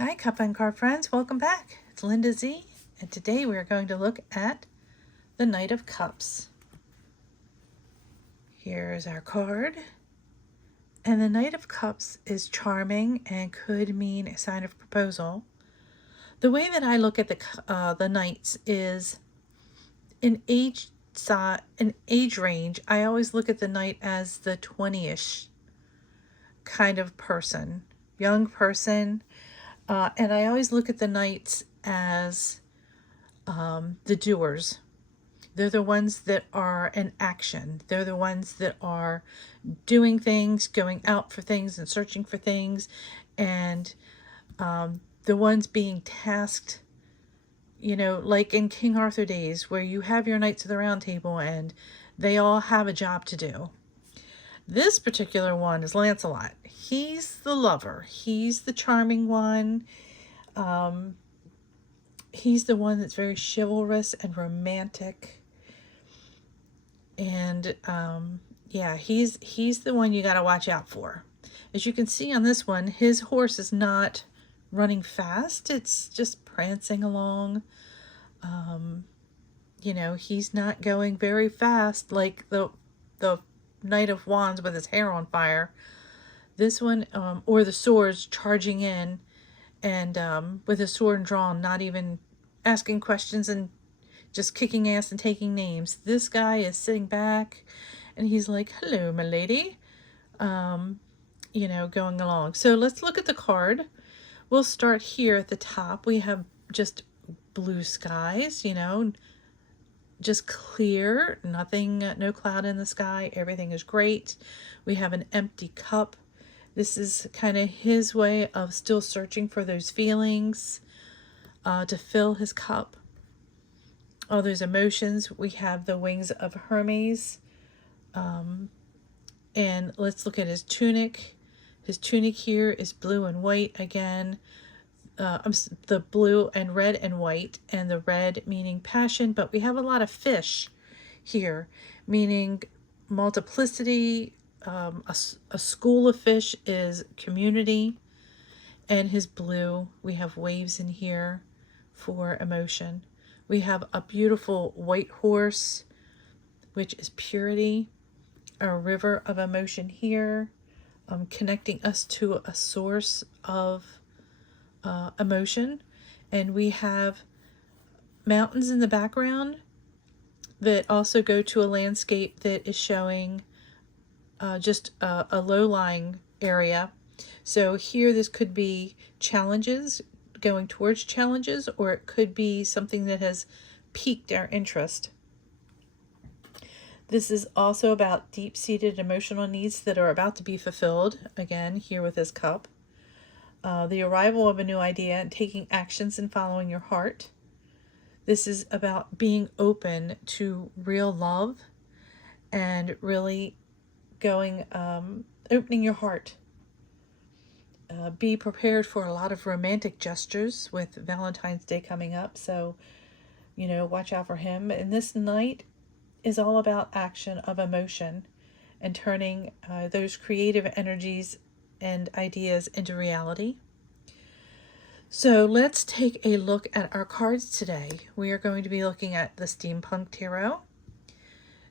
Hi, Cuppa and card friends. Welcome back. It's Linda Z, and today we are going to look at the Knight of Cups. Here's our card. And the Knight of Cups is charming and could mean a sign of proposal. The way that I look at the knights is in age range. I always look at the knight as the 20-ish kind of person, young person. And I always look at the knights as the doers. They're the ones that are in action. They're the ones that are doing things, going out for things and searching for things, and the ones being tasked, like in King Arthur days where you have your Knights of the Round Table and they all have a job to do. This particular one is Lancelot. He's the lover. He's the charming one. He's the one that's very chivalrous and romantic. And yeah, he's the one you got to watch out for. As you can see on this one, his horse is not running fast. It's just prancing along. He's not going very fast like the Knight of Wands with his hair on fire. This one, or the swords charging in and with his sword drawn, not even asking questions and just kicking ass and taking names. This guy is sitting back and he's like, hello, my lady, going along. So let's look at the card. We'll start here at the top. We have just blue skies, just clear, nothing, no cloud in the sky. Everything is great. We have an empty cup. This is kind of his way of still searching for those feelings to fill his cup. All those emotions. We have the wings of Hermes. And let's look at his tunic. His tunic here is blue and white again. The blue and red and white, and the red meaning passion, but we have a lot of fish here, meaning multiplicity. A school of fish is community, and his blue, we have waves in here for emotion. We have a beautiful white horse, which is purity, a river of emotion here, connecting us to a source of emotion. And we have mountains in the background that also go to a landscape that is showing just a low-lying area. So here this could be challenges, going towards challenges, or it could be something that has piqued our interest. This is also about deep-seated emotional needs that are about to be fulfilled, again here with his cup. The arrival of a new idea and taking actions and following your heart. This is about being open to real love and really going, opening your heart. Be prepared for a lot of romantic gestures with Valentine's Day coming up. So, watch out for him. And this night is all about action of emotion and turning those creative energies and ideas into reality. So let's take a look at our cards today. We are going to be looking at the Steampunk Tarot,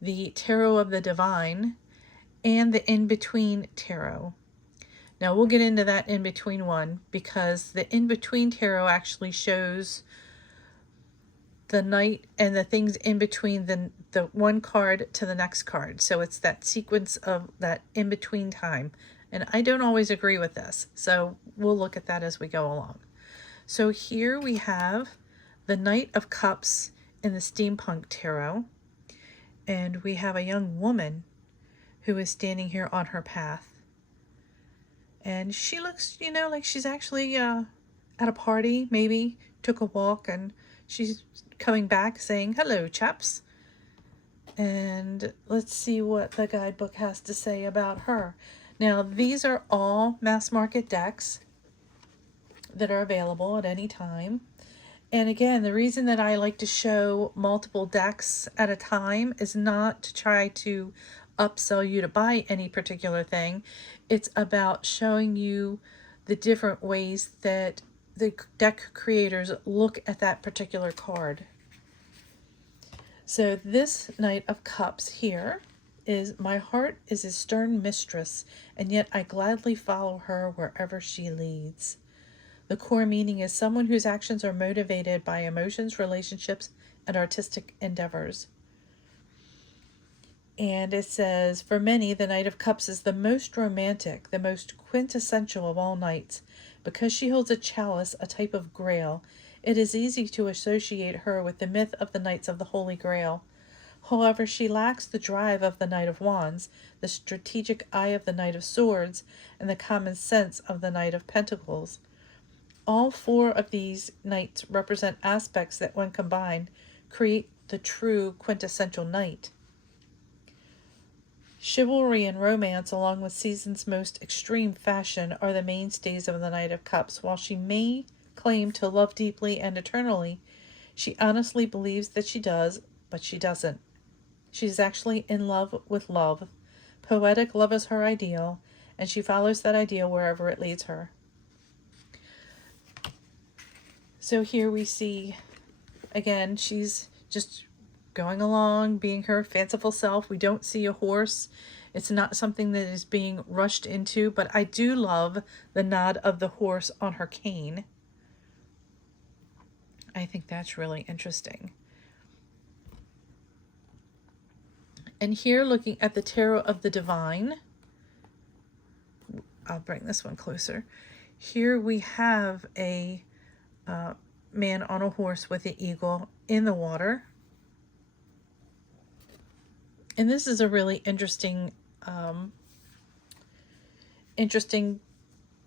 the Tarot of the Divine, and the In-Between Tarot. Now we'll get into that in-between one because the in-between tarot actually shows the night and the things in between the one card to the next card. So it's that sequence of that in-between time. And I don't always agree with this. So we'll look at that as we go along. So here we have the Knight of Cups in the Steampunk Tarot. And we have a young woman who is standing here on her path. And she looks, like she's actually at a party, maybe took a walk, and she's coming back saying, hello, chaps. And let's see what the guidebook has to say about her. Now, these are all mass market decks that are available at any time. And again, the reason that I like to show multiple decks at a time is not to try to upsell you to buy any particular thing. It's about showing you the different ways that the deck creators look at that particular card. So this Knight of Cups here is, my heart is a stern mistress, and yet I gladly follow her wherever she leads. The core meaning is someone whose actions are motivated by emotions, relationships, and artistic endeavors. And it says, for many, the Knight of Cups is the most romantic, the most quintessential of all knights. Because she holds a chalice, a type of grail, it is easy to associate her with the myth of the Knights of the Holy Grail. However, she lacks the drive of the Knight of Wands, the strategic eye of the Knight of Swords, and the common sense of the Knight of Pentacles. All four of these knights represent aspects that, when combined, create the true quintessential knight. Chivalry and romance, along with season's most extreme fashion, are the mainstays of the Knight of Cups. While she may claim to love deeply and eternally, she honestly believes that she does, but she doesn't. She's actually in love with love. Poetic love is her ideal, and she follows that ideal wherever it leads her. So here we see, again, she's just going along, being her fanciful self. We don't see a horse. It's not something that is being rushed into, but I do love the nod of the horse on her cane. I think that's really interesting. And here, looking at the Tarot of the Divine, I'll bring this one closer. Here we have a man on a horse with an eagle in the water. And this is a really interesting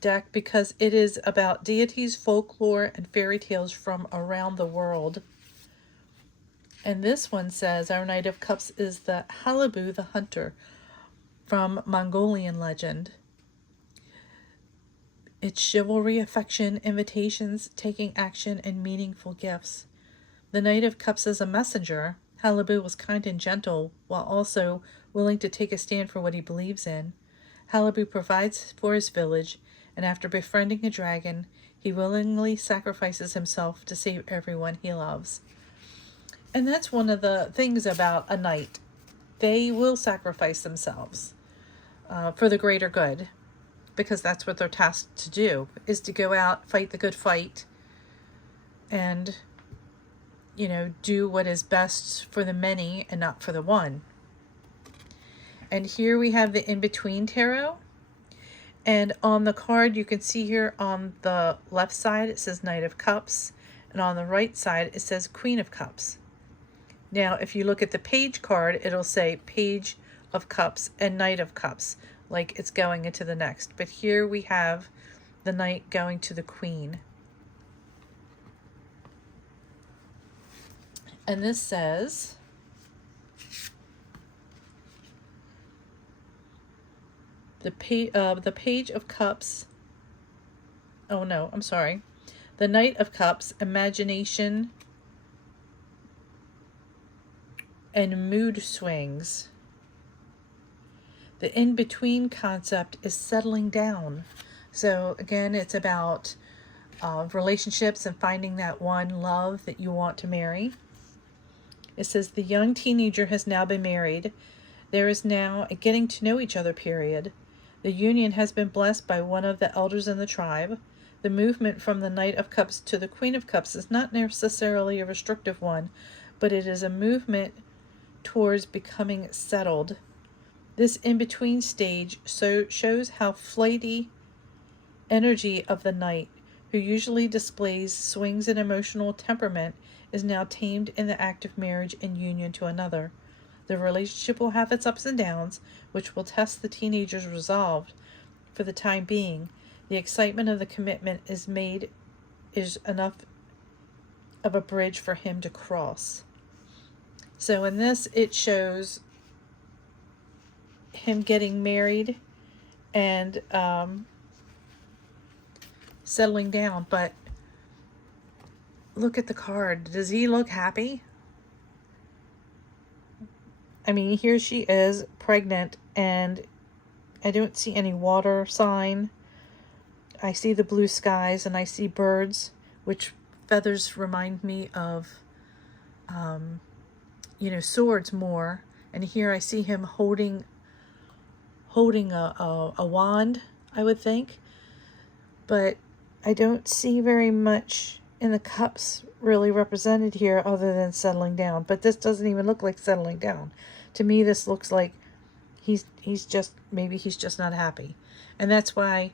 deck because it is about deities, folklore, and fairy tales from around the world. And this one says, our Knight of Cups is the Halabu the Hunter from Mongolian legend. It's chivalry, affection, invitations, taking action, and meaningful gifts. The Knight of Cups is a messenger. Halabu was kind and gentle, while also willing to take a stand for what he believes in. Halabu provides for his village, and after befriending a dragon, he willingly sacrifices himself to save everyone he loves. And that's one of the things about a knight. They will sacrifice themselves for the greater good, because that's what they're tasked to do, is to go out, fight the good fight, and, do what is best for the many and not for the one. And here we have the In-Between Tarot. And on the card, you can see here on the left side, it says Knight of Cups. And on the right side, it says Queen of Cups. Now, if you look at the page card, it'll say Page of Cups and Knight of Cups, like it's going into the next. But here we have the Knight going to the Queen. And this says, the Page of Cups, oh no, I'm sorry. The Knight of Cups, imagination and mood swings. The in-between concept is settling down. So again, it's about relationships and finding that one love that you want to marry. It says the young teenager has now been married. There is now a getting to know each other period. The union has been blessed by one of the elders in the tribe. The movement from the Knight of Cups to the Queen of Cups is not necessarily a restrictive one, but it is a movement towards becoming settled. This in-between stage shows how flighty energy of the knight, who usually displays swings in emotional temperament, is now tamed in the act of marriage and union to another. The relationship will have its ups and downs, which will test the teenager's resolve. For the time being, the excitement of the commitment is enough of a bridge for him to cross. So in this, it shows him getting married and settling down. But look at the card. Does he look happy? I mean, here she is pregnant, and I don't see any water sign. I see the blue skies and I see birds, which feathers remind me of, you know, swords more. And here I see him holding a wand, I would think. But I don't see very much in the cups really represented here other than settling down. But this doesn't even look like settling down. To me, this looks like he's just, maybe he's just not happy. And that's why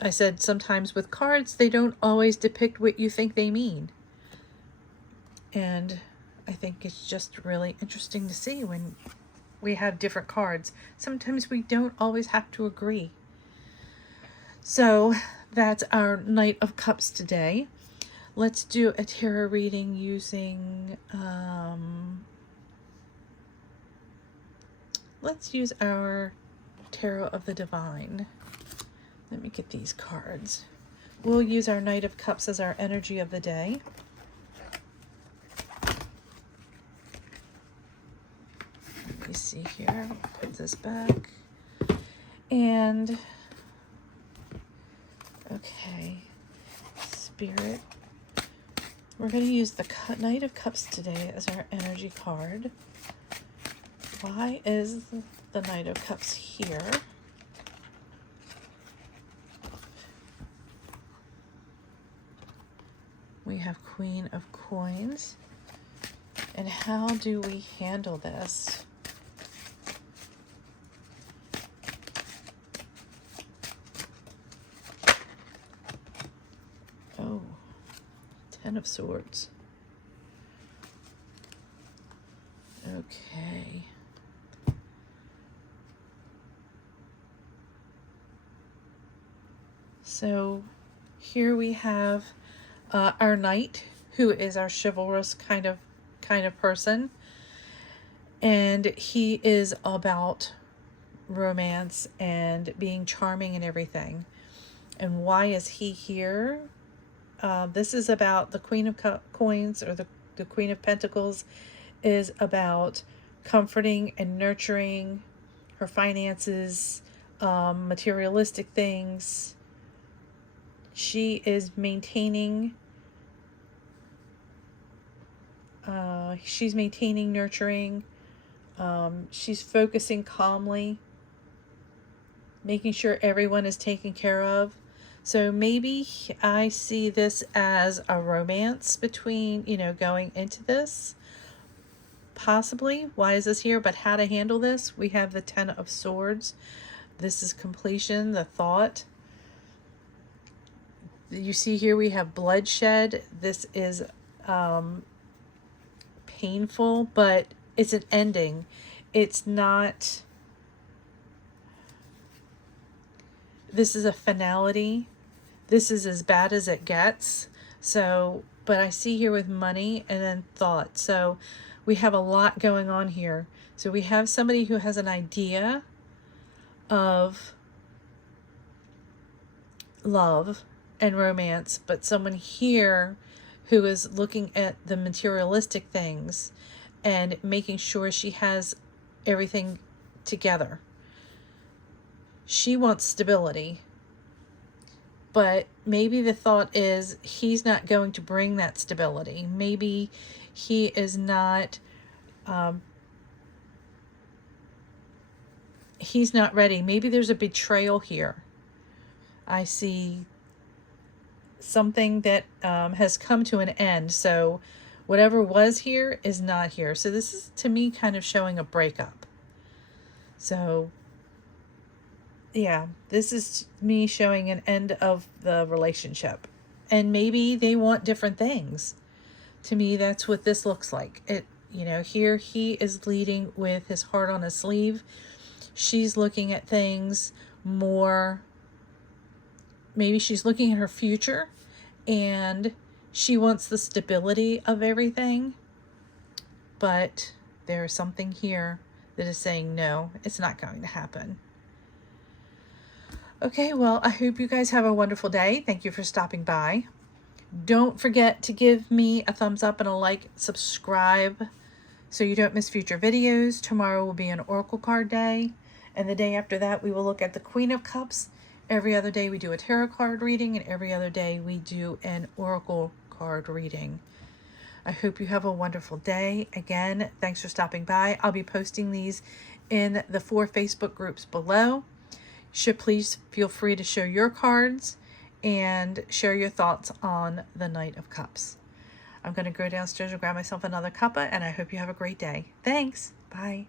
I said sometimes with cards, they don't always depict what you think they mean. And I think it's just really interesting to see when we have different cards. Sometimes we don't always have to agree. So that's our Knight of Cups today. Let's do a tarot reading using, let's use our Tarot of the Divine. Let me get these cards. We'll use our Knight of Cups as our energy of the day. Let me see here. Put this back. And, okay, Spirit. We're going to use the Knight of Cups today as our energy card. Why is the Knight of Cups here? We have Queen of Coins. And how do we handle this? Oh, 10 of Swords. Okay. So here we have our knight, who is our chivalrous kind of person, and he is about romance and being charming and everything. And why is he here? This is about the Queen of Coins, or the Queen of Pentacles, is about comforting and nurturing her finances, materialistic things. She is maintaining, nurturing. She's focusing calmly, making sure everyone is taken care of. So maybe I see this as a romance between, you know, going into this. Possibly. Why is this here? But how to handle this? We have the 10 of Swords. This is completion, the thought. You see here we have bloodshed. This is painful, but it's an ending. It's not... This is a finality. This is as bad as it gets. So, but I see here with money and then thought. So we have a lot going on here. So we have somebody who has an idea of love and romance, but someone here who is looking at the materialistic things and making sure she has everything together. She wants stability, but maybe the thought is he's not going to bring that stability. Maybe he is not, he's not ready. Maybe there's a betrayal here. I see something that has come to an end. So whatever was here is not here. So this is, to me, kind of showing a breakup. So yeah, this is me showing an end of the relationship. And maybe they want different things. To me, that's what this looks like. It, you know, here he is leading with his heart on his sleeve. She's looking at things more, maybe she's looking at her future and she wants the stability of everything. But there's something here that is saying, no, it's not going to happen. Okay, well, I hope you guys have a wonderful day. Thank you for stopping by. Don't forget to give me a thumbs up and a like, subscribe so you don't miss future videos. Tomorrow will be an Oracle card day. And the day after that, we will look at the Queen of Cups Every other day we do a tarot card reading, and every other day we do an oracle card reading. I hope you have a wonderful day. Again, thanks for stopping by. I'll be posting these in the 4 Facebook groups below. Please feel free to share your cards and share your thoughts on the Knight of Cups. I'm going to go downstairs and grab myself another cuppa, and I hope you have a great day. Thanks. Bye.